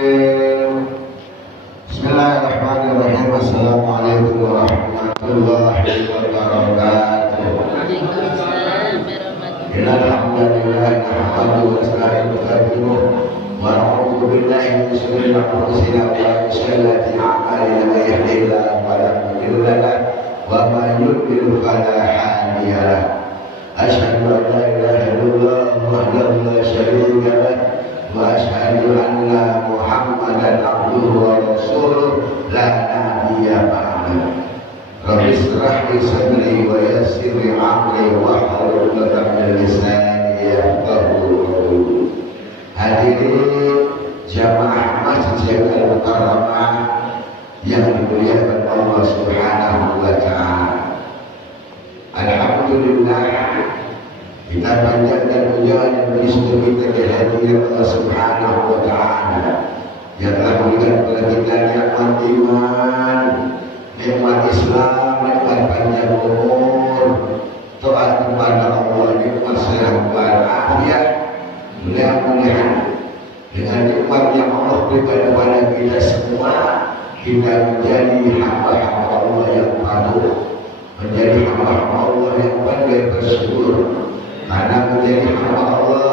Bismillahirrahmanirrahim. Assalamualaikum warahmatullahi wabarakatuh. Alhamdulillah nahmaduhu wa nasta'inuhu wa na'udzu billahi min shururi anfusina wa min sayyiati a'malina may yahdihillahu fala mudilla lahu wa may yudlil fala hadiya lahu. Asyhadu an la ilaha illallah wahdahu la syarika lahu wa asyhadu anna Muhammadan abduhu wa rasuluh la nabiyya ba'dahu. Rabbi shrah li sadri wa yassir li amri wahlul 'uqdatam min lisani yafqahu qawli. Hadirin jamaah Masjid Jami'ul Mukarramah yang dimuliakan Allah Subhanahu wa taala. Alhamdulillah, kita panjatkan pujian dan bersyukur kita kehadiran Allah Subhanahu wa taala yang telah memberikan kepada kita nikmat iman, nikmat Islam, nikmat panjang umur, taat kepada Allah, nikmat sehat walafiat. Mudah-mudahan dengan nikmat yang Allah berikan kepada kita semua, kita menjadi hamba-hamba Allah yang patuh, menjadi hamba-hamba Allah yang pandai bersyukur. Karena menjadi hamba Allah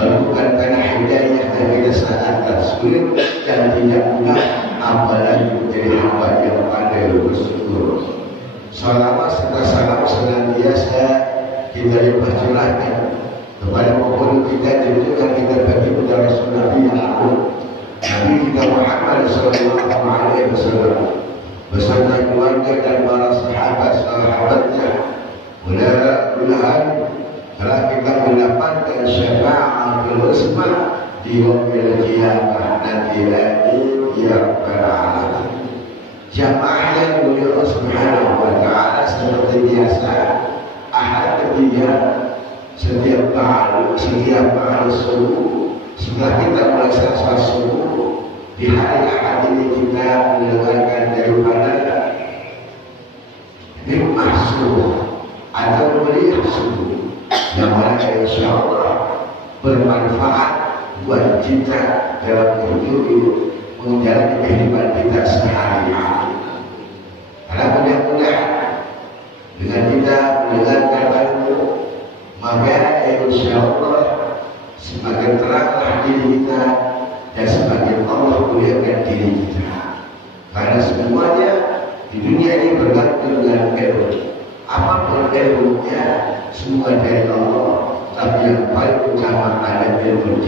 bukan karena hidayah yang kita sangat sulit dan tidak mudah, apalagi menjadi hamba yang pandai bersyukur. Salawat serta salam senantiasa kita limpah curahkan kepada pokok kita, junjungan kita bagi saudara Nabi yang agung, Nabi kita Muhammad sallallahu alaihi wasallam beserta keluarga dan para sahabat-sahabatnya. Mudah-mudahan telah kita mendapatkan syafa'atul uzma di yaumil qiyamah nanti. Amin ya rabbal alamin. Jamaah yang mulia Allah Subhanahu wa taala, seperti biasa ahad ketiga setiap tahun subuh, setelah kita melaksanakan salat subuh di hari Ahad ini, kita mendengarkan daripada nikmat subuh atau melihat subuh yang mana insya Allah bermanfaat buat kita dalam hidup menjalani kehidupan kita sehari-hari. Karena mudah-mudahan dengan kita mendengarkan ilmu, maka insya Allah semakin teranglah diri kita dan semakin Allah muliakan diri kita. Karena semuanya di dunia ini bergantung dengan ilmu. Apapun ilmunya, semua dari Allah. Tapi yang paling utama ada ilmu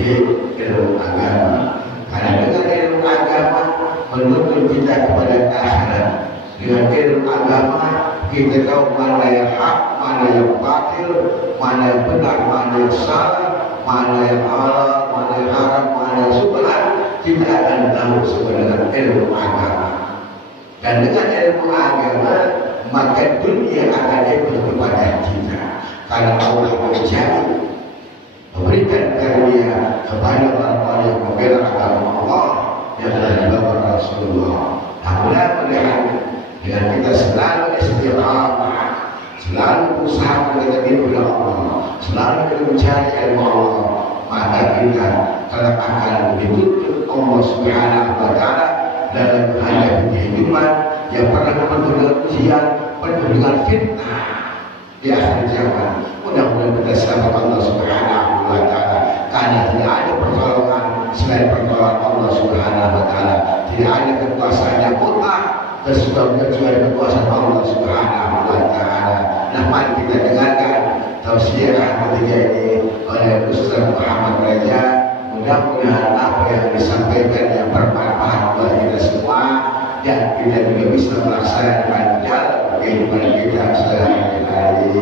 agama. Karena dengan ilmu agama menuntun kita kepada akhirat. Dengan ilmu agama kita tahu mana yang hak, mana yang batil, mana yang benar, mana yang salah, mana yang halal, mana yang haram, mana yang subhan. Kita akan tahu sebenarnya ilmu agama. Dan dengan ilmu agama, maka dunia akan ikut kepada kita. Karena Allah menjamin, memberikan karunia kepada orang-orang yang membela agama Allah yang telah dibawa Rasulullah. Mudah-mudahan dengan kita selalu istiqamah, selalu berusaha mendekati kepada Allah, selalu kita mencari ilmu Allah, maka kita telah akan dituntut Allah Subhanahu wa taala dalam menghadapi kehidupan yang pernah penuh dengan ujian, penuh dengan fitnah di akhir zaman. Mudah-mudahan kita selamat Allah Subhanahu wa taala, karena tidak ada pertolongan selain pertolongan Allah Subhanahu wa taala. Tidak ada kekuasaan yang mutlak kecuali kekuasaan Allah Subhanahu wa taala. Nah, mari kita dengarkan tausiah ketiga ini oleh Ustaz Muhammad Raja. Mudah-mudahan apa yang disampaikan yang bermanfaat buat kita semua dan kita juga bisa melaksanakan dalam kehidupan kita sehari-hari.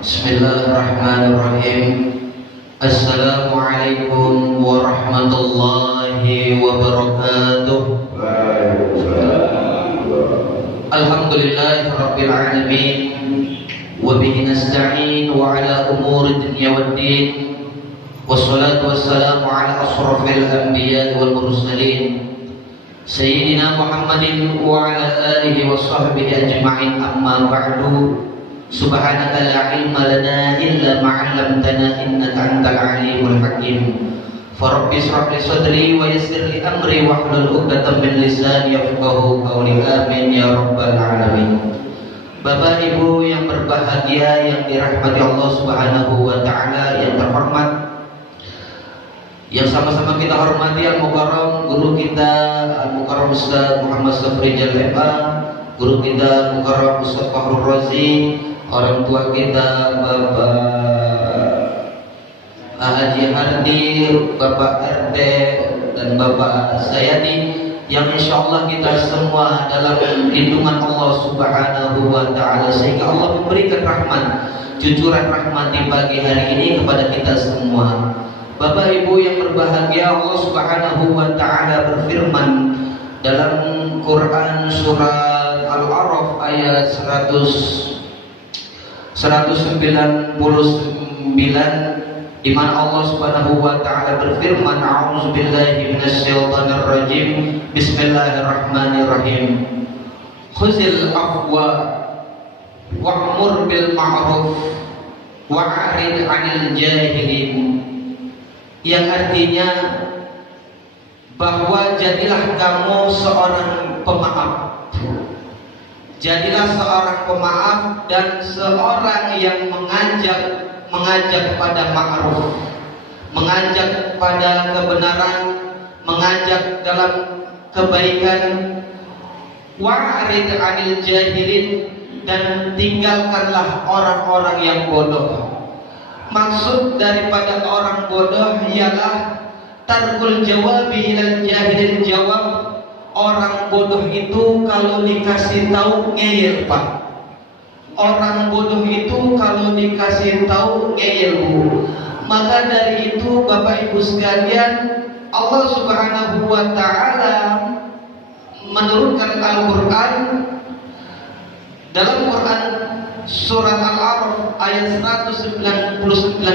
Bismillahirrahmanirrahim. Assalamualaikum warahmatullahi wabarakatuh. Alhamdulillahirabbil alamin. Wa bihi nasta'in wa ala umuri dunya waddin. Wassalatu wassalamu ala asrafil anbiya wal mursalin Sayyidina Muhammadin wa ala alihi wa sahbihi ajma'in, amma ba'du. Subhanaka la ilma lana illa ma 'allamtana innaka antal alimul hakim. Farabbi shrah li sadri wa yassir li amri wahlul 'uqdatam min lisani yafqahu qawli. Amin ya rabbal alamin. Bapak Ibu yang berbahagia yang dirahmati Allah Subhanahu wa taala yang terhormat, yang sama-sama kita hormati Al-Mukarram guru kita Al-Mukarram Ustaz Muhammad Safrijal MA, guru kita Mukarram Ustaz Fakhrul Razi, orang tua kita Bapak Haji Hardi, Bapak RT dan Bapak Sayadi, yang insya Allah kita semua dalam lindungan Allah Subhanahu wa taala, sehingga Allah memberikan rahmat, cucuran rahmat di pagi hari ini kepada kita semua. Bapak Ibu yang berbahagia, Allah Subhanahu wa taala berfirman dalam Quran surat Al-A'raf ayat 199, di mana Allah Subhanahu wa taala berfirman, a'udzubillahi minasyaitonir rajim, bismillahirrahmanirrahim, khuzil afwa wa'mur bil ma'ruf wa'rid 'anil jahilin, yang artinya bahwa jadilah kamu seorang pemaaf, jadilah seorang pemaaf dan seorang yang mengajak pada ma'ruf, mengajak pada kebenaran, mengajak dalam kebaikan. Wa'rid 'anil jahilin, dan tinggalkanlah orang-orang yang bodoh. Maksud daripada orang bodoh ialah tarkul jawabi ilal jahilin jawab. Orang bodoh itu kalau dikasih tahu ngeyel, Pak. Orang bodoh itu kalau dikasih tahu ngeyel, Bu. Maka dari itu Bapak Ibu sekalian, Allah Subhanahu wa taala menurunkan Al-Qur'an dalam Quran surat Al-A'raf ayat 199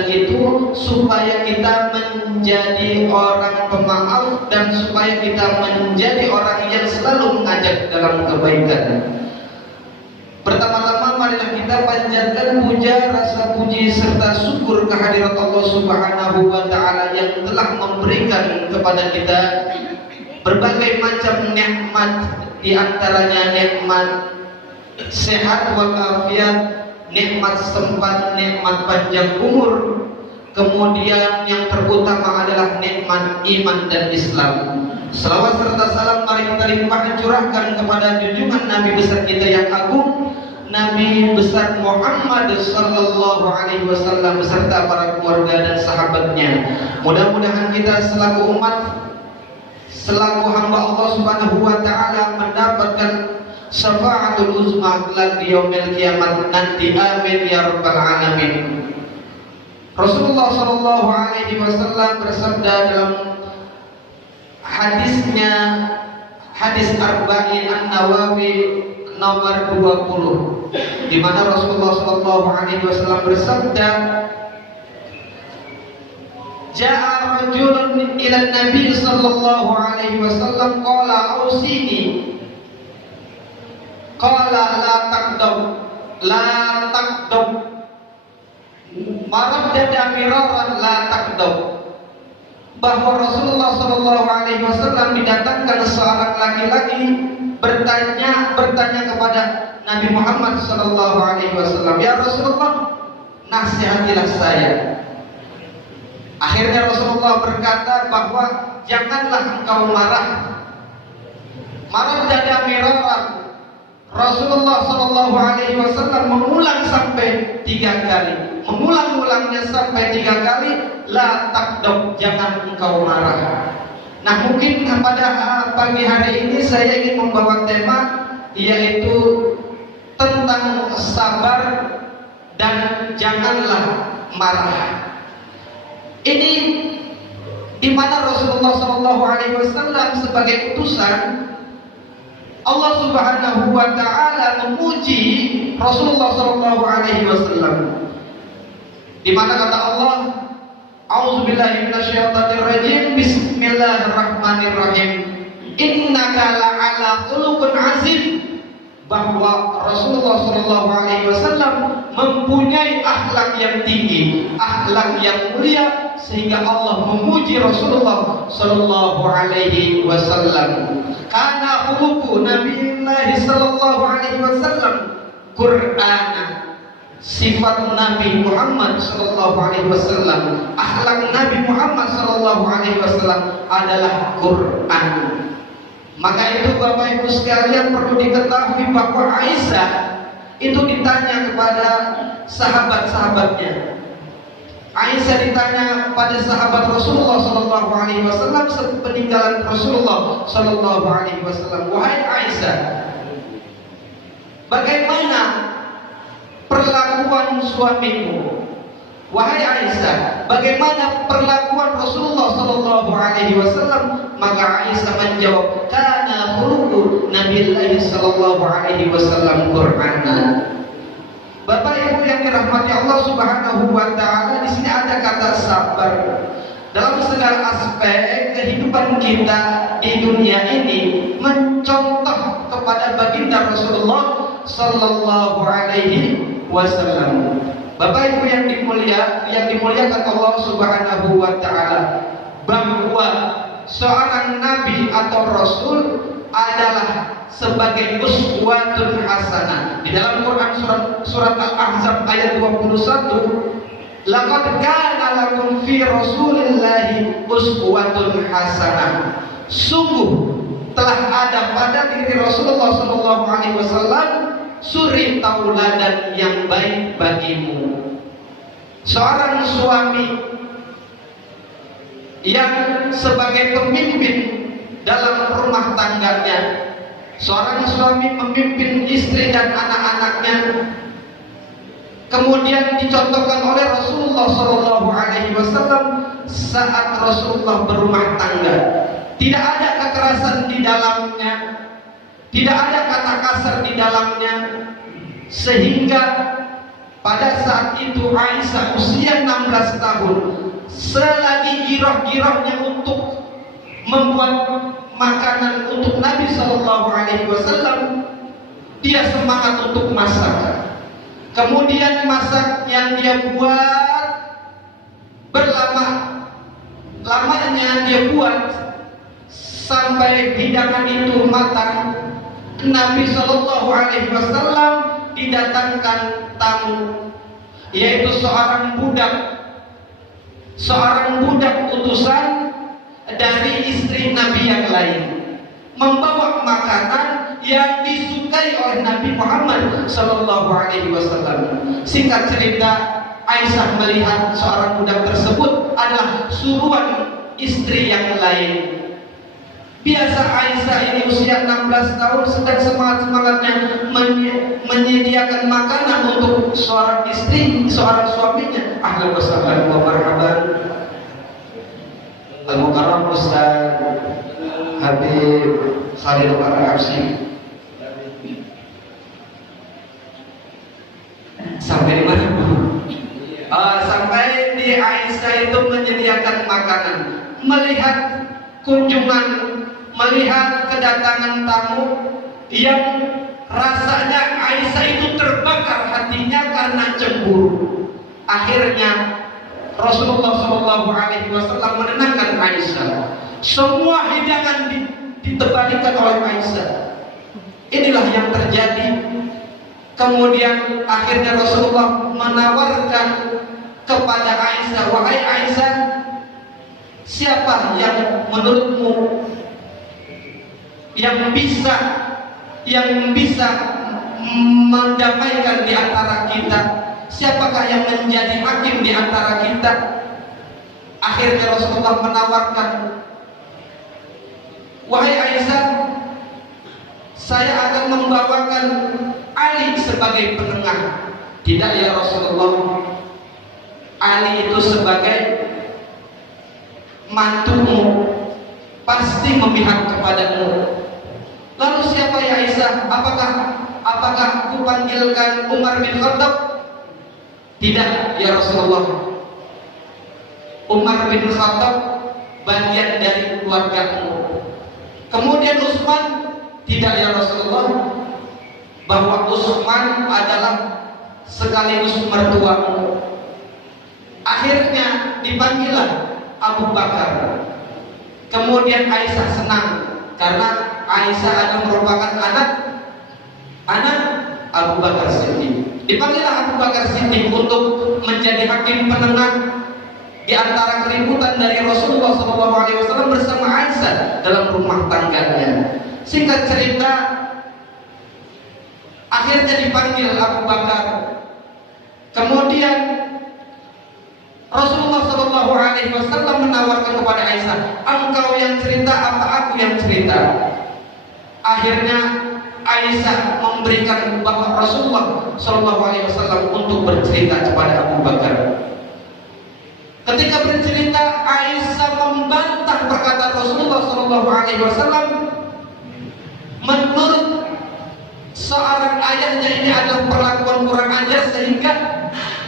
itu supaya kita menjadi orang pemaaf dan supaya kita menjadi orang yang selalu mengajak dalam kebaikan. Pertama-tama marilah kita panjatkan puja, rasa puji serta syukur kehadirat Allah Subhanahu wa taala yang telah memberikan kepada kita berbagai macam nikmat, di antaranya nikmat sehat walafiat, nikmat sempat, nikmat panjang umur, kemudian yang terutama adalah nikmat iman dan Islam. Selawat serta salam mari kita limpahkan curahkan kepada junjungan Nabi besar kita yang agung, Nabi besar Muhammad sallallahu alaihi wasallam beserta para keluarga dan sahabatnya. Mudah-mudahan kita selaku umat, selaku hamba Allah Subhanahu wa taala mendapatkan syafaatul uzma di yaumil kiamat nanti. Amin ya rabbal alamin. Rasulullah sallallahu alaihi wasallam bersabda dalam hadisnya, hadis Arba'in An-Nawawi nomor 20, di mana Rasulullah sallallahu alaihi wasallam bersabda, ja'a rajulun ila Nabi sallallahu alaihi wasallam qala ausini, qala la taqdab maraddada miraran la taqdab. Bahwa Rasulullah sallallahu alaihi wasallam didatangkan seorang laki-laki bertanya kepada Nabi Muhammad sallallahu alaihi wasallam, ya Rasulullah, nasihatilah saya. Akhirnya Rasulullah berkata bahwa janganlah engkau marah. Maraddada miraran. Rasulullah sallallahu alaihi wasallam mengulang sampai 3 kali, mengulang-ulangnya sampai 3 kali, la taqdab, jangan engkau marah. Nah, mungkin pada pagi hari ini saya ingin membawa tema yaitu tentang sabar dan janganlah marah. Ini di mana Rasulullah SAW sebagai utusan Allah Subhanahu wa taala memuji Rasulullah SAW, di mana kata Allah, a'udzubillahi minasyaitonir rajim, bismillahirrahmanirrahim, innaka la'ala khuluqin azim. bahwa Rasulullah Shallallahu Alaihi Wasallam mempunyai akhlak yang tinggi, akhlak yang mulia, sehingga Allah memuji Rasulullah Shallallahu Alaihi Wasallam. Karena khuluqu Nabiullah Shallallahu Alaihi Wasallam Qur'an, sifat Nabi Muhammad Sallallahu Alaihi Wasallam, akhlak Nabi Muhammad Sallallahu Alaihi Wasallam adalah Quran. Maka itu Bapak Ibu sekalian perlu diketahui bahwa Aisyah itu ditanya kepada sahabat-sahabatnya. Aisyah ditanya kepada sahabat Rasulullah Sallallahu Alaihi Wasallam sepeninggalan Rasulullah Sallallahu Alaihi Wasallam, wahai Aisyah, bagaimana perlakuan suamimu? Wahai Aisyah, bagaimana perlakuan Rasulullah Sallallahu Alaihi Wasallam? Maka Aisyah menjawab, kana khuluqu Nabiullah Sallallahu Alaihi Wasallam Qur'ana. Bapak Ibu yang dirahmati Allah Subhanahu wa taala, di sini ada kata sabar. Dalam segala aspek kehidupan kita di dunia ini mencontoh kepada baginda Rasulullah Sallallahu Alaihi Wasallam. Bapak Ibu yang dimuliakan Allah Subhanahu wa taala, bahwa seorang nabi atau rasul adalah sebagai uswatun hasanah. Di dalam Quran surat Al-Ahzab ayat 21, laqad kana lakum fi rasulillahi uswatun hasanah. Sungguh telah ada pada diri Rasulullah sallallahu alaihi wasallam suri tauladan yang baik bagimu. Seorang suami yang sebagai pemimpin dalam rumah tangganya, seorang suami memimpin istri dan anak-anaknya, kemudian dicontohkan oleh Rasulullah Shallallahu Alaihi Wasallam saat Rasulullah berumah tangga. Tidak ada kekerasan di dalamnya, tidak ada kata kasar di dalamnya, sehingga pada saat itu Aisyah usia 16 tahun, selagi giroh-girohnya untuk membuat makanan untuk Nabi Sallallahu Alaihi Wasallam, dia semangat untuk masak. Kemudian masak yang dia buat lamanya dia buat sampai hidangan itu matang. Nabi Sallallahu Alaihi Wasallam didatangkan tamu, yaitu seorang budak utusan dari istri Nabi yang lain, membawa makanan yang disukai oleh Nabi Muhammad Sallallahu Alaihi Wasallam. Singkat cerita, Aisyah melihat seorang budak tersebut adalah suruhan istri yang lain. Biasa Aisyah ini usia 16 tahun sedang semangat-semangatnya menyediakan makanan untuk seorang istri, seorang suaminya. Ahlan wa sahlan wa marhaban. Al-Mukarram Ustaz Habib Khalil Al-Habsyi. Sampai di mana? Sampai di Aisyah itu menyediakan makanan, melihat kunjungan, melihat kedatangan tamu yang rasanya Aisyah itu terbakar hatinya karena cemburu. Akhirnya Rasulullah Shallallahu Alaihi Wasallam menenangkan Aisyah. Semua hidangan ditebalikan oleh Aisyah. Inilah yang terjadi. Kemudian akhirnya Rasulullah menawarkan kepada Aisyah, wahai Aisyah, siapa yang menurutmu yang bisa mendamaikan di antara kita? Siapakah yang menjadi hakim di antara kita? Akhirnya Rasulullah menawarkan, wahai Aisyah, saya akan membawakan Ali sebagai penengah. Tidak ya Rasulullah, Ali itu sebagai mantumu, pasti memihak kepadamu. Lalu siapa ya Aisyah? Apakah aku panggilkan Umar bin Khattab? Tidak ya Rasulullah, Umar bin Khattab bagian dari keluargamu. Kemudian Utsman? Tidak ya Rasulullah, bahwa Utsman adalah sekaligus mertuamu. Akhirnya dipanggillah Abu Bakar. Kemudian Aisyah senang karena Aisyah adalah merupakan anak Abu Bakar Siddiq. Dipanggillah Abu Bakar Siddiq untuk menjadi hakim penengah di antara keributan dari Rasulullah SAW bersama Aisyah dalam rumah tangganya. Singkat cerita, akhirnya dipanggil Abu Bakar. Kemudian Rasulullah SAW menawarkan kepada Aisyah, engkau yang cerita apa aku yang cerita? Akhirnya Aisyah memberikan bapak Rasulullah SAW untuk bercerita kepada Abu Bakar. Ketika bercerita, Aisyah membantah perkataan Rasulullah SAW. Menurut seorang ayahnya ini adalah perlakuan kurang ajar, sehingga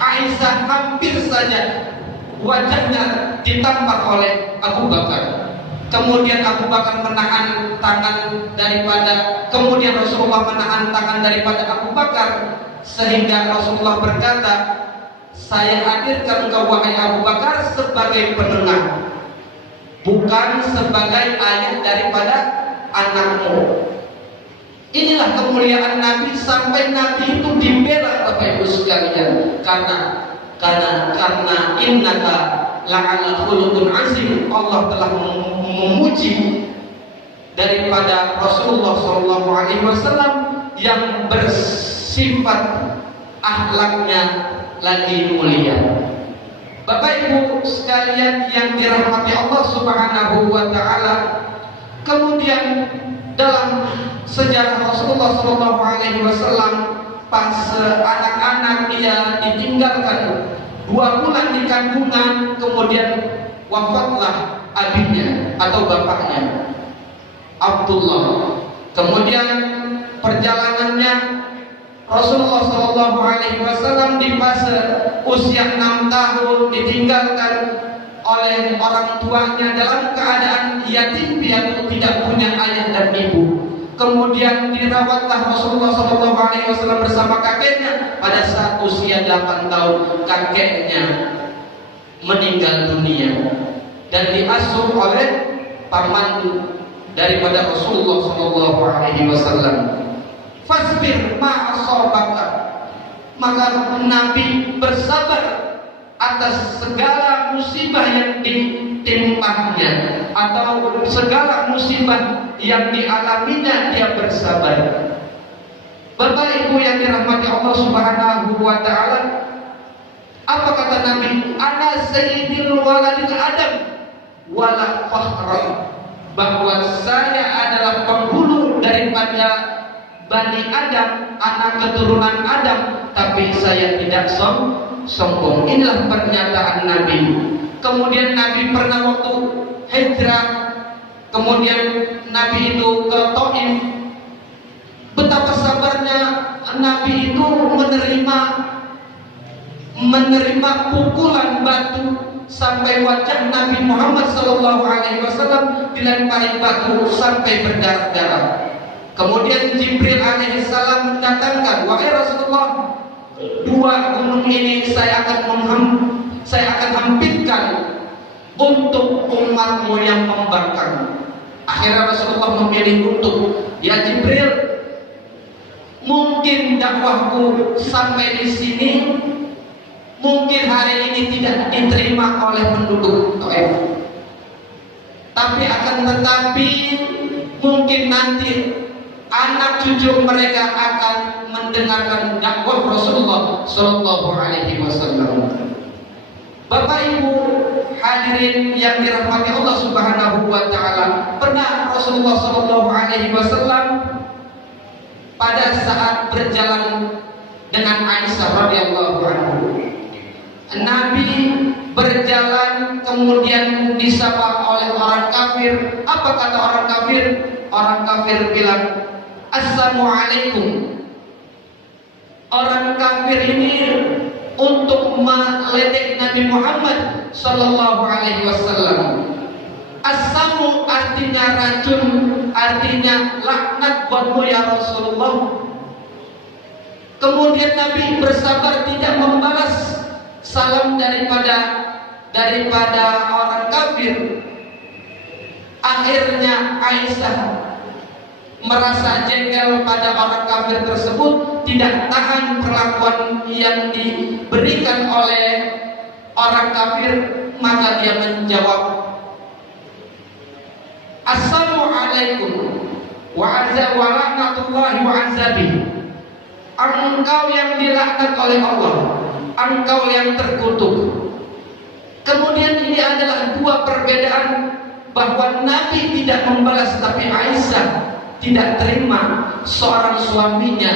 Aisyah hampir saja wajahnya ditampar oleh Abu Bakar. Kemudian Abu Bakar menahan tangan daripada, kemudian Rasulullah menahan tangan daripada Abu Bakar, sehingga Rasulullah berkata, saya hadirkan engkau wahai Abu Bakar sebagai penengah, bukan sebagai ayah daripada anakmu. Inilah kemuliaan Nabi, sampai Nabi itu dibela Bapak Ibu sekalian, karena innaka la'ala khuluqun azim. Allah telah memuji daripada Rasulullah SAW yang bersifat akhlaknya lagi mulia. Bapak Ibu sekalian yang dirahmati Allah Subhanahu wa taala, kemudian dalam sejarah Rasulullah SAW, pas anak-anak dia ditinggalkan 2 bulan di kandungan, kemudian wafatlah abinya atau bapaknya Abdullah. Kemudian perjalanannya Rasulullah SAW di fase usia 6 tahun ditinggalkan oleh orang tuanya dalam keadaan yatim piatu, tidak punya ayah dan ibu. Kemudian dirawatlah Rasulullah SAW bersama kakeknya. Pada saat usia 8 tahun kakeknya meninggal dunia dan diasuh oleh paman daripada Rasulullah SAW. Fasbir ma'asabaka, maka Nabi bersabar atas segala musibah yang ditimpahnya atau segala musibah yang dialaminya, dia bersabar. Bapak Ibu yang dirahmati Allah Subhanahu wa taala, apa kata Nabi? Ana sayyidil waladil Adam wala fakhra, bahwa saya adalah penghulu daripada Bani Adam, anak keturunan Adam, tapi saya tidak sombong. Inilah pernyataan Nabi. Kemudian Nabi pernah waktu hijrah, kemudian Nabi itu ke Taif. Betapa sabarnya Nabi itu menerima pukulan batu sampai wajah Nabi Muhammad SAW dilempari batu sampai berdarah-darah. Kemudian Jibril alaihissalam mendatangkan, wahai Rasulullah, 2 gunung ini saya akan hampirkan untuk umatmu yang membangkang. Akhirnya Rasulullah memilih untuk, ya Jibril, mungkin dakwahku sampai di sini, mungkin hari ini tidak diterima oleh penduduk Taif, tapi akan tetapi mungkin nanti anak cucu mereka akan mendengarkan dakwah Rasulullah Sallallahu Alaihi Wasallam. Bapak Ibu hadirin yang dirahmati Allah Subhanahu Wa Taala, pernah Rasulullah Sallallahu Alaihi Wasallam pada saat berjalan dengan Aisyah radhiyallahu anha, Nabi berjalan kemudian disapa oleh orang kafir. Apa kata orang kafir? Orang kafir bilang, Assalamualaikum. Orang kafir ini untuk meledek Nabi Muhammad Sallallahu Alaihi Wasallam. As-samu artinya racun, artinya laknat buatmu ya Rasulullah. Kemudian Nabi bersabar tidak membalas salam daripada orang kafir. Akhirnya Aisyah merasa jengkel pada orang kafir tersebut, tidak tahan perlakuan yang diberikan oleh orang kafir, maka dia menjawab, Assalamualaikum wa rahmatullahi wa azabi. Engkau yang dilaknat oleh Allah, engkau yang terkutuk. Kemudian ini adalah dua perbedaan, bahwa Nabi tidak membalas, tapi Aisyah tidak terima seorang suaminya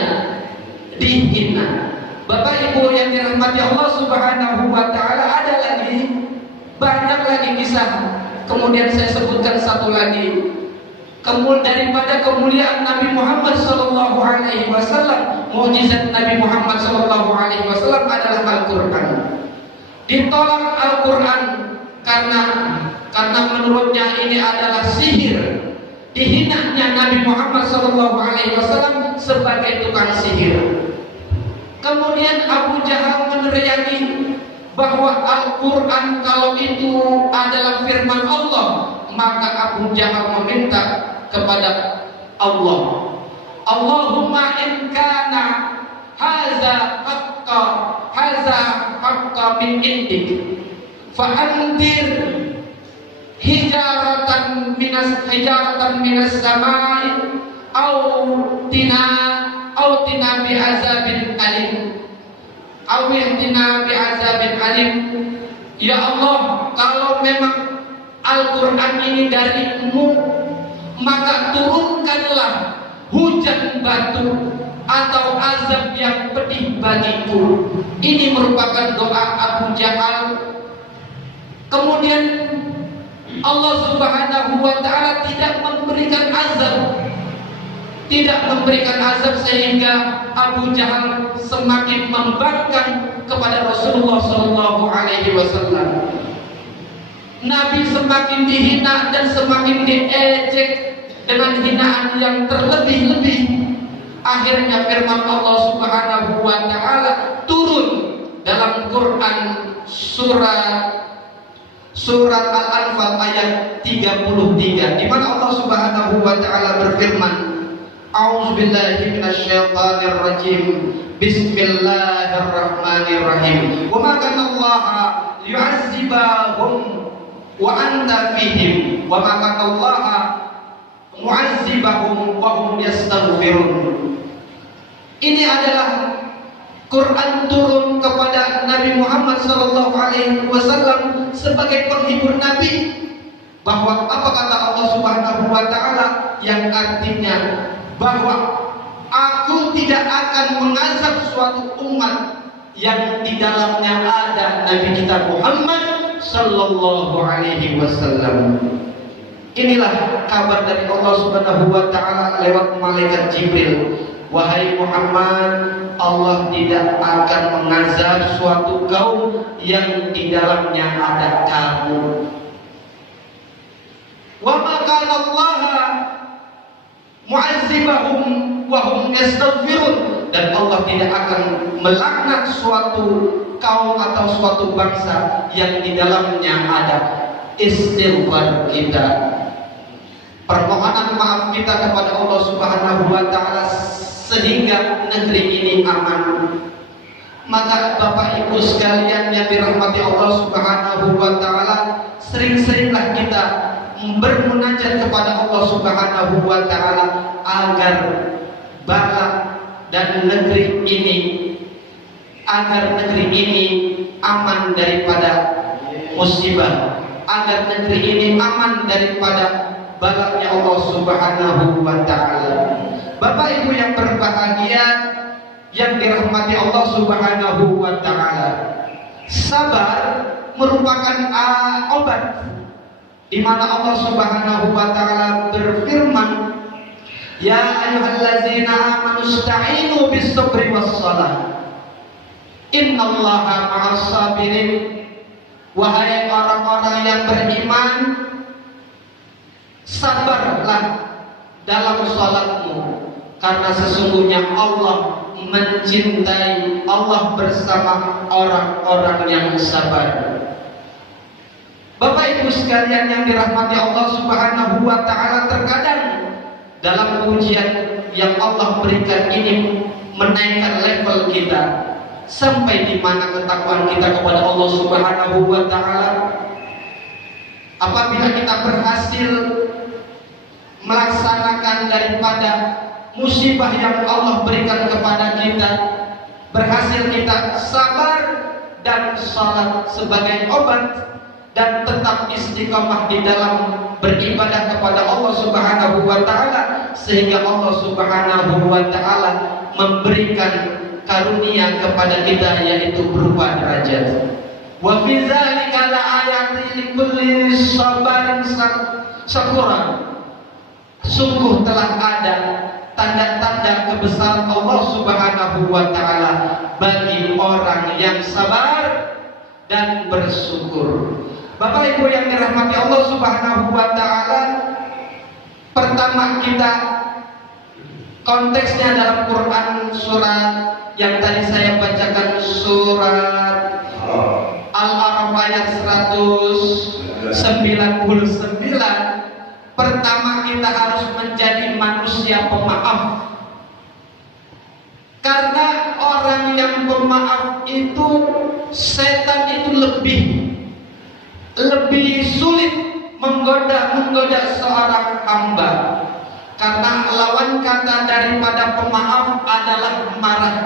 dihina. Bapak Ibu yang dirahmati Allah Subhanahu wa taala, ada lagi banyak lagi kisah. Kemudian saya sebutkan satu lagi. Daripada kemuliaan Nabi Muhammad sallallahu alaihi wasallam, mukjizat Nabi Muhammad sallallahu alaihi wasallam adalah Al-Qur'an. Ditolak Al-Qur'an karena menurutnya ini adalah sihir. Dihinanya Nabi Muhammad sallallahu alaihi wasallam sebagai tukang sihir. Kemudian Abu Jahal meneriaki bahwa Al-Qur'an kalau itu adalah firman Allah, maka Abu Jahal meminta kepada Allah, Allahumma in kana haza haqqa min indik fa andir hijaratan minas samai au tina bi azabin alim. Ya Allah, kalau memang Al-Qur'an ini darimu, maka turunkanlah hujan batu atau azab yang pedih bagiku. Ini merupakan doa Abu Jahal. Kemudian Allah Subhanahu wa taala tidak memberikan azab sehingga Abu Jahal semakin membangkang kepada Rasulullah sallallahu alaihi wasallam. Nabi semakin dihina dan semakin diejek dengan hinaan yang terlebih-lebih. Akhirnya firman Allah Subhanahu wa taala turun dalam Quran surat Al-Anfal ayat 33, di mana Allah Subhanahu wa taala berfirman, A'udzubillahi minasyaitonir rajim. Bismillahirrahmanirrahim. Wa ma kana Allah yu'azzibahum wa anta fihim wa ma kana Allah mu'azzibahum wa hum yastaghfirun. Ini adalah Quran turun kepada Nabi Muhammad sallallahu alaihi wasallam sebagai penghibur Nabi, bahwa apa kata Allah Subhanahu wa taala, yang artinya bahwa aku tidak akan mengazab suatu umat yang di dalamnya ada Nabi kita Muhammad sallallahu alaihi wasallam. Inilah kabar dari Allah Subhanahu wa taala lewat malaikat Jibril. Wahai Muhammad, Allah tidak akan mengazab suatu kaum yang di dalamnya ada kamu. Wa ma kana Allah mu'azzibahum wa hum yastaghfirun, dan Allah tidak akan melaknat suatu kaum atau suatu bangsa yang di dalamnya ada istighfar kita, permohonan maaf kita kepada Allah Subhanahu wa taala, sehingga negeri ini aman. Maka Bapak Ibu sekalian yang dirahmati Allah Subhanahu wa taala, sering-seringlah kita bermunajat kepada Allah Subhanahu wa taala agar bala dan negeri ini, agar negeri ini aman daripada musibah, agar negeri ini aman daripada balanya Allah Subhanahu wa taala. Bapak Ibu yang berbahagia yang dirahmati Allah Subhanahu wa taala, sabar merupakan obat, di mana Allah Subhanahu wa taala berfirman, ya ayyuhallazina amanu ista'inu bis-sabri was-shalah innallaha ma'as sabirin. Wahai orang-orang yang beriman, sabarlah dalam salatmu, karena sesungguhnya Allah mencintai, Allah bersama orang-orang yang sabar. Bapak Ibu sekalian yang dirahmati Allah Subhanahu wa taala, terkadang dalam ujian yang Allah berikan ini menaikkan level kita sampai di mana ketakwaan kita kepada Allah Subhanahu wa taala. Apabila kita berhasil melaksanakan daripada musibah yang Allah berikan kepada kita, berhasil kita sabar dan salat sebagai obat dan tetap istiqamah di dalam beribadah kepada Allah Subhanahu wa taala, sehingga Allah Subhanahu wa taala memberikan karunia kepada kita, yaitu berupa derajat. Wa fi dzalika laayatin likulli sabarin syakura. Sungguh telah ada tanda-tanda kebesaran Allah Subhanahu wa taala bagi orang yang sabar dan bersyukur. Bapak Ibu yang dirahmati Allah Subhanahu wa taala, pertama kita konteksnya dalam Quran, surat yang tadi saya bacakan, surat Al-A'raf ayat 199. Pertama kita harus menjadi manusia pemaaf. Karena orang yang pemaaf itu, setan itu lebih sulit menggoda seorang hamba. Karena lawan kata daripada pemaaf adalah marah.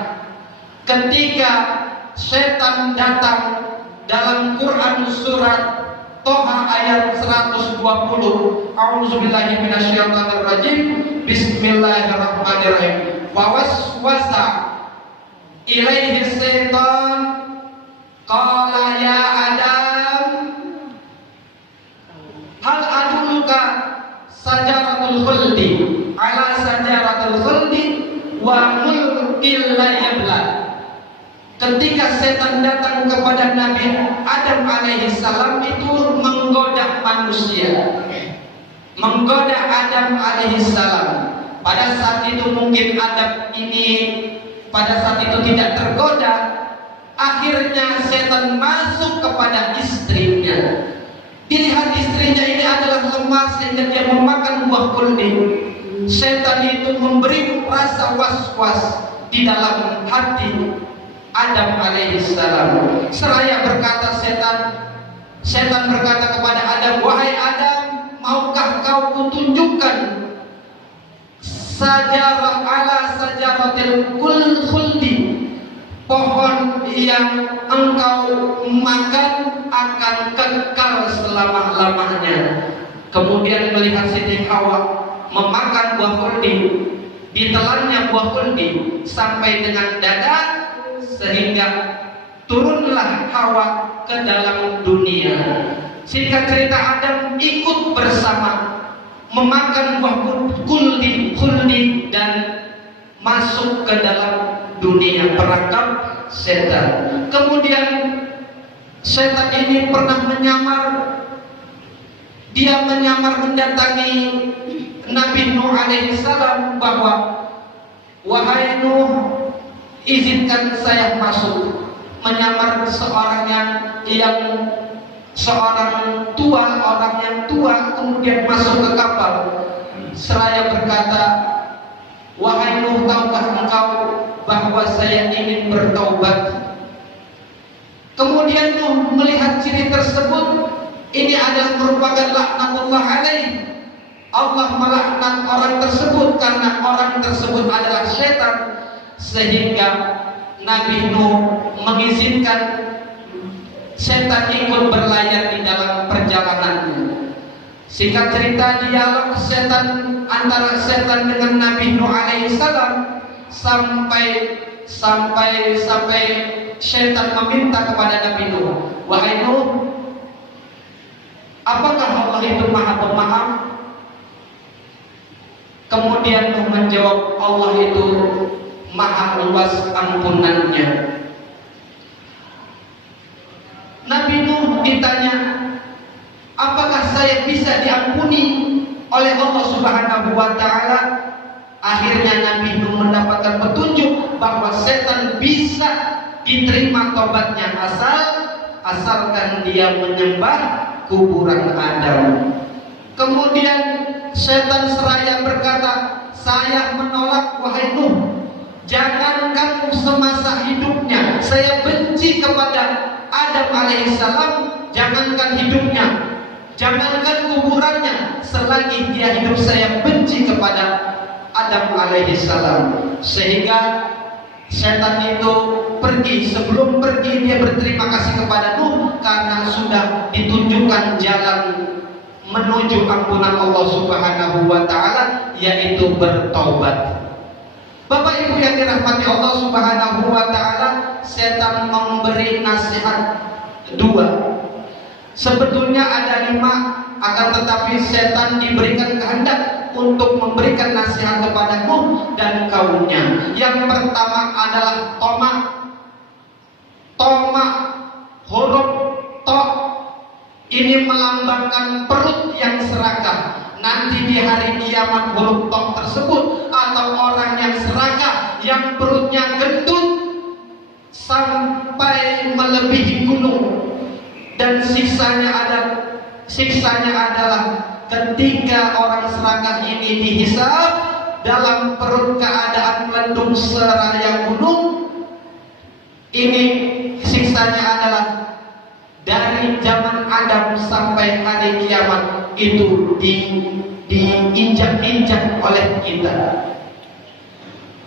Ketika setan datang dalam Quran surat Toha ayat 120, A'udzubillahi minasyaitonirrajim, Bismillahirrahmanirrahim. Fawaswasa ilaihi syaitan qala ya Adam hal adulluka sajaratul khuldi ala sajaratul khuldi wa mulkil la yabla. Ketika setan datang kepada Nabi Adam alaihissalam, itu menggoda manusia, menggoda Adam alaihissalam. Pada saat itu mungkin Adam ini pada saat itu tidak tergoda. Akhirnya setan masuk kepada istrinya. Dilihat istrinya ini adalah lemah sehingga dia memakan buah kuldi. Setan itu memberi rasa was-was di dalam hati Adam alaihissalam. Seraya berkata setan berkata kepada Adam, wahai Adam, maukah kau kutunjukkan sajarah ala sajaratil khuldi, pohon yang engkau makan akan kekal selama-lamanya. Kemudian melihat Siti Hawa memakan buah khuldi, ditelannya buah khuldi sampai dengan dada, sehingga turunlah Hawa ke dalam dunia. Singkat cerita, Adam ikut bersama memakan buah khuldi dan masuk ke dalam dunia perangkap setan. Kemudian setan ini pernah menyamar. Dia menyamar mendatangi Nabi Nuh alaihissalam bahwa, wahai Nuh, izinkan saya masuk. Menyamar seorang yang tua kemudian masuk ke kapal. Seraya berkata, wahai Nuh, tahukah engkau bahwa saya ingin bertaubat? Kemudian Nuh melihat ciri tersebut, ini adalah merupakan laknatullah alaih. Allah melaknat orang tersebut karena orang tersebut adalah setan. Sehingga Nabi Nuh mengizinkan setan ikut berlayar di dalam perjalanannya. Singkat cerita, dialog antara setan dengan Nabi Nuh alaihissalam sampai setan meminta kepada Nabi Nuh, wahai Nuh, apakah Allah itu maha pemaaf? Kemudian Nuh menjawab, Allah itu maha luas ampunannya. Nabi Nuh ditanya, apakah saya bisa diampuni oleh Allah Subhanahu wa taala? Akhirnya Nabi Nuh mendapatkan petunjuk bahwa setan bisa diterima tobatnya asalkan dia menyembah kuburan Adam. Kemudian setan seraya berkata, saya menolak wahai Nuh, jangan kamu semasa hidupnya, saya benci kepada Adam alaihissalam, jangankan hidupnya, jangankan kuburannya, selagi dia hidup saya benci kepada Adam alaihissalam. Sehingga setan itu pergi. Sebelum pergi dia berterima kasih kepada Nuh karena sudah ditunjukkan jalan menuju ampunan Allah Subhanahu wa taala, yaitu bertobat. Bapak Ibu yang dirahmati Allah Subhanahu wa taala, setan memberi nasihat dua. Sebetulnya ada 5, akan tetapi setan diberikan kehendak untuk memberikan nasihat kepada Nuh dan kaumnya. Yang pertama adalah tomak. Tomak, huruf to, ini melambangkan perut yang serakah. Nanti di hari kiamat huruf to tersebut atau orang yang serakah, yang perutnya gendut sampai melebihi gunung, dan siksanya adalah ketika orang serakah ini dihisab dalam perut keadaan melendung seraya gunung. Ini siksanya adalah dari zaman Adam sampai hari kiamat itu diinjak-injak oleh kita.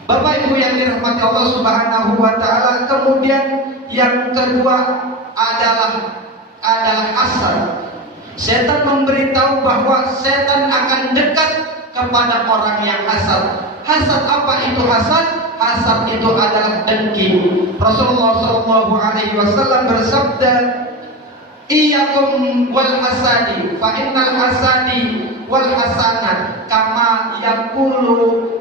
Bapak Ibu yang dirahmati Allah Subhanahu wa taala, kemudian yang kedua adalah hasad. Setan memberitahu bahwa setan akan dekat kepada orang yang hasad. Hasad apa itu hasad? Hasad itu adalah dengki. Rasulullah SAW bersabda, "Iyyakum wal hasadi, fa innal hasadi wal hasanat kama yaqulu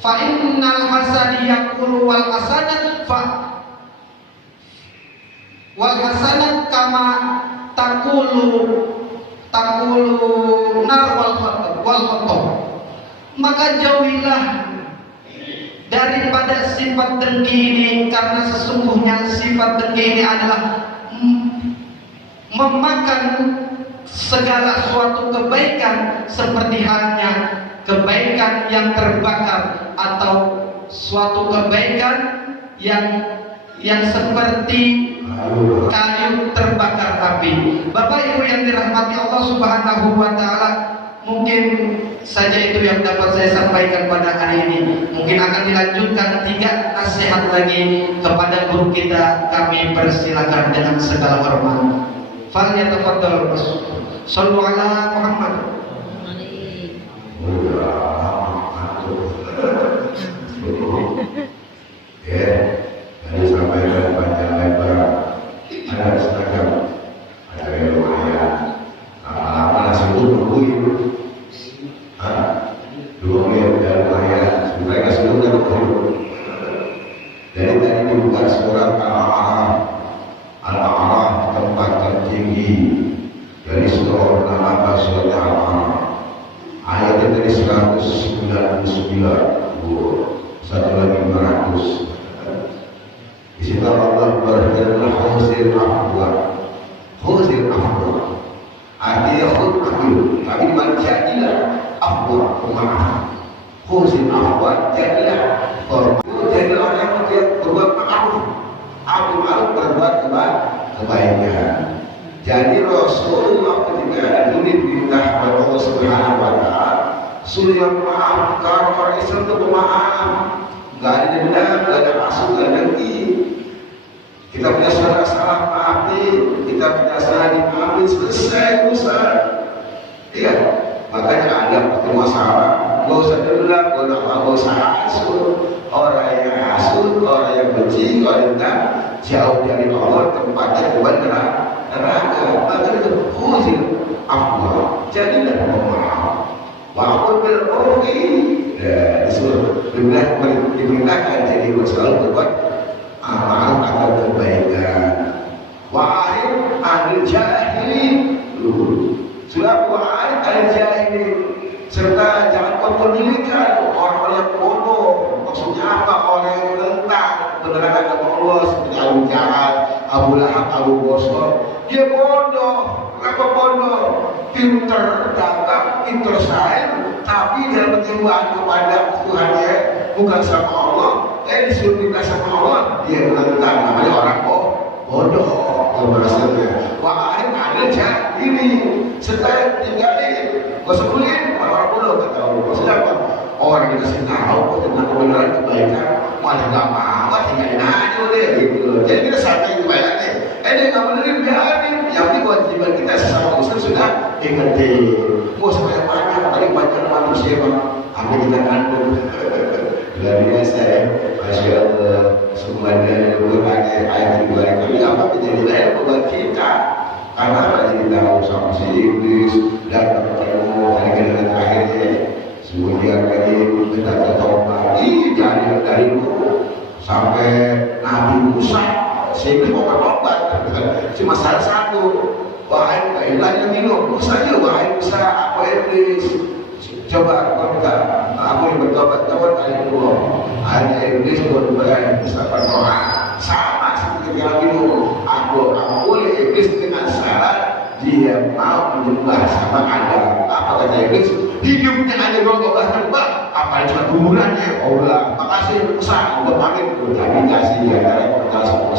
fa innal hasadi yaqulu wal hasanat wal hasanat kama taqulu nar wal khatab." Maka jauhilah daripada sifat dengki ini, karena sesungguhnya sifat dengki ini adalah memakan segala suatu kebaikan, seperti halnya kebaikan yang terbakar atau suatu kebaikan yang seperti kayu terbakar api. Bapak Ibu yang dirahmati Allah Subhanahu wa taala, mungkin saja itu yang dapat saya sampaikan pada hari ini. Mungkin akan dilanjutkan 3 nasihat lagi kepada guru kita. Kami persilakan dengan segala hormat. Falyatafaddal Rasul. Shallu ala Muhammad. Ya, tadi sampaikan panjang lebar, ada seragam, ada yang lumayan. Lama-lama nasi itu nungguin. 2 menit udah lumayan. Sebenarnya nasi itu udah nungguin. Jadi tadi dibuka surat Al-A'raf, tempat tertinggi dari surah Al-A'raf, surat Al-A'raf. Ayatnya dari 199, satu lagi 500. Di situ Allah berfirman, "Khuzil afwa." Khuzil afwa artinya khudul, tapi jadilah afwa, maaf. Khuzil afwa, jadilah hormat. Jadi orang yang berbuat maaf, berbuat kebaikan. Jadi Rasulullah ketika dunia diperintah oleh Allah Subhanahu wa taala suruh yang maaf. Kalau orang Islam itu pemaaf, nggak ada dendam, nggak ada hasut, nggak ada dengki. Kita punya saudara salah, maafin. Kita punya salah, dimaafin, selesai urusan. Iya, makanya ada masalah, nggak usah dendam, nggak usah hasut. Orang yang hasut, orang yang benci, orang yang jauh dari Allah, tempatnya bukan neraka. Maka itu khuzil afwa, jadilah pemaaf. Wa'amur bil urfi, disuruh diperintahkan jadi selalu berbuat amal atau kebaikan. Wa'arif anil jahilin, sudah wa'arif anil jahilin, serta jangan kau pedulikan orang-orang yang Allah seperti Abu Jahal, Abu Lahab, Abu Bosor. Dia bodoh, kenapa bodoh? Pinter dagang, pinter sains, tapi dalam penyembahan kepada Tuhannya bukan sama Allah. Disuruh minta sama Allah, dia menentang. Namanya orang bodoh. Maksudnya, wah ada aja ini setelah tinggalin, gak sebelin orang bodoh kata Allah. Maksudnya apa? Orang kita sih tahu tentang kebenaran kebaikan, malah nggak mau, tinggalin aja deh gitu. Jadi kita santai kebaikan deh. Dia nggak benerin biarin. Yang penting kewajiban kita sesama muslim sudah ingetin. Mau sebanyak banyak, paling banyak manusia bang. Apa kita kandung? Luar biasa ya. Masya Allah. Semuanya berbagai ayat dibalik kami apa menjadi daya buat kita. Karena apa jadi tahu sama si iblis dan ketemu hari kedua terakhirnya. Kemudian lagi kita bertobat. Dari sampai Nabi Musa, sehingga mau bertobat. Cuma salah satu. Wahai Musa, minum. Musa aja wahai Musa, apa iblis? Coba kita, aku yang bertobat kali kedua. Hanya iblis berbuat Musa berdoa. Sama seperti Nabi Nuh. Aku boleh iblis dengan syarat dia mau menyembah sama Adam. Apa kata iblis? Hidupnya hanya berubah nyembah. Apa cuma kuburannya? Allah, makasih Musa, udah pamit. Tapi kasih di antara perkara sama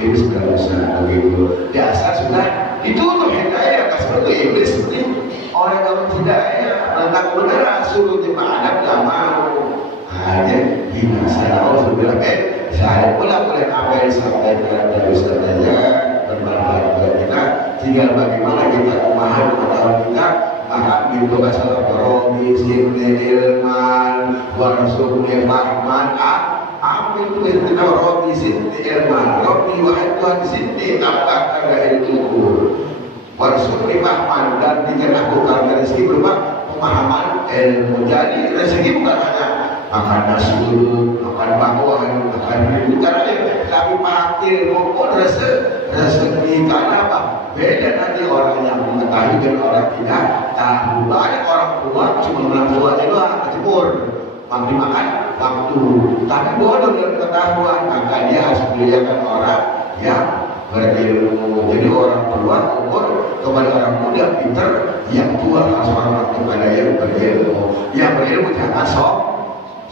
iblis tidak bisa begitu. Dasar sudah itu untuk hidayah. Seperti iblis seperti orang yang hidayah tentang beneran suruh jemaah tidak mau. Hanya binasa. Allah sudah bilang, saya pula boleh apa yang disampaikan dari Ustaz saja bermanfaat buat kita. Tinggal bagaimana kita memahami pengetahuan kita. Maka itu bahasa Robi Sibni Ilman Warasubni Rahman. Apa itu kita Robi Sibni Ilman? Robi wahai Tuhan Sibni tambahkan ilmuku. Warasubni Rahman dan dikenalkan rezeki berupa pemahaman ilmu. Jadi rezeki bukan hanya makan nasi dulu, makan bakwan, makan ini bukan aja. Tapi paham ilmu pun rezeki. Karena apa? Beda nanti orang yang mengetahui dan orang tidak tahu. Banyak orang tua cuma bilang tua itu kecebur, makan waktu. Tapi bodoh dalam pengetahuan, maka dia harus muliakan orang yang berilmu. Jadi orang tua umur kepada orang muda pintar, yang tua harus hormat kepada yang berilmu. Yang berilmu jangan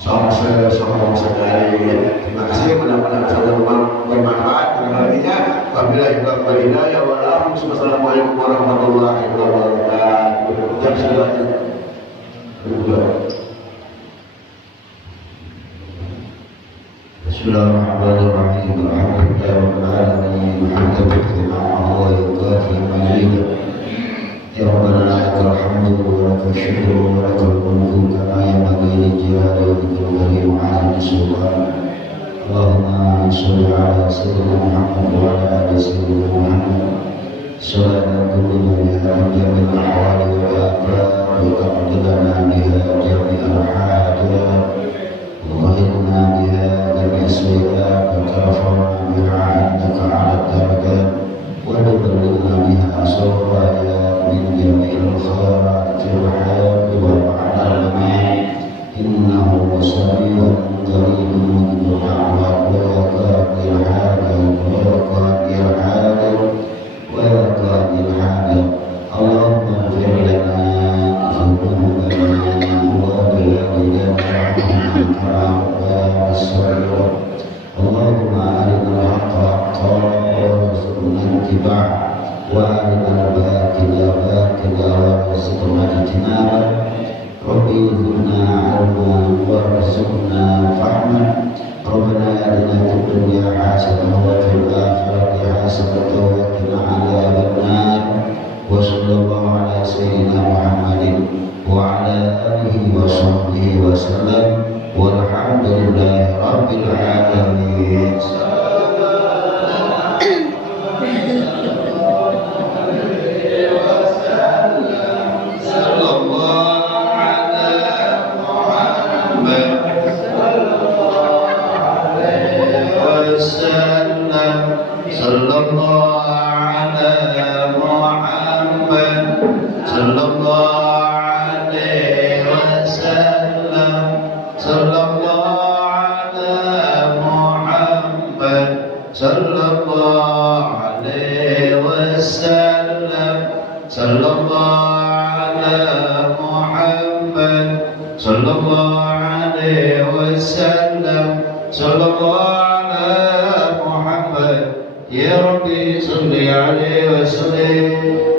sombong sekali. Terima kasih, mudah-mudahan saudara bermanfaat. Berikutnya, wabillahi taufiq hidayah wal hidayah. Wassalamualaikum warahmatullahi wabarakatuh. Jam selanjutnya. Bismillahirrahmanirrahim. Alhamdulillahirabbil alamin. Alhamdulillah wa yuqati majid. Ya Rabbana lakal hamdu wa lakal syukru wa lakal mulku kama yanbaghi li jalali wajhika karim wa 'ala sultan. Allahumma shalli 'ala sayyidina Muhammad wa 'ala ali sayyidina Muhammad. Salatan tuqina biha jami'al ahwali wal afat wa taqdilana biha jami'al hajat. وظهرنا بها جميع السيئات وترفعنا بها عندك على الدرجات وتبلغنا بها صوابا من جميع الخيرات والحياة وبعد الممات إنه سميع قريب مجيب الدعوات ويا قاضي الحاجة ويا قاضي الحاجة ويا قاضي الحاجة اللهم اغفر لنا ذنوبنا وبوالدينا اللهم أرنا الحق حقا وارزقنا اتباعه وأرنا الباطل باطلا وارزقنا اجتنابه ربي زدنا علما وارزقنا فهما ربنا آتنا في الدنيا حسنة وفي الآخرة حسنة وقنا عذاب النار وصلى الله على سيدنا محمد وعلى آله وصحبه وسلم والحمد لله رب العالمين. Sallallahu sallallahu ala Muhammad sallallahu alaihi wasallam sallallahu ala Muhammad ya Rabbi salli alaihi wasallam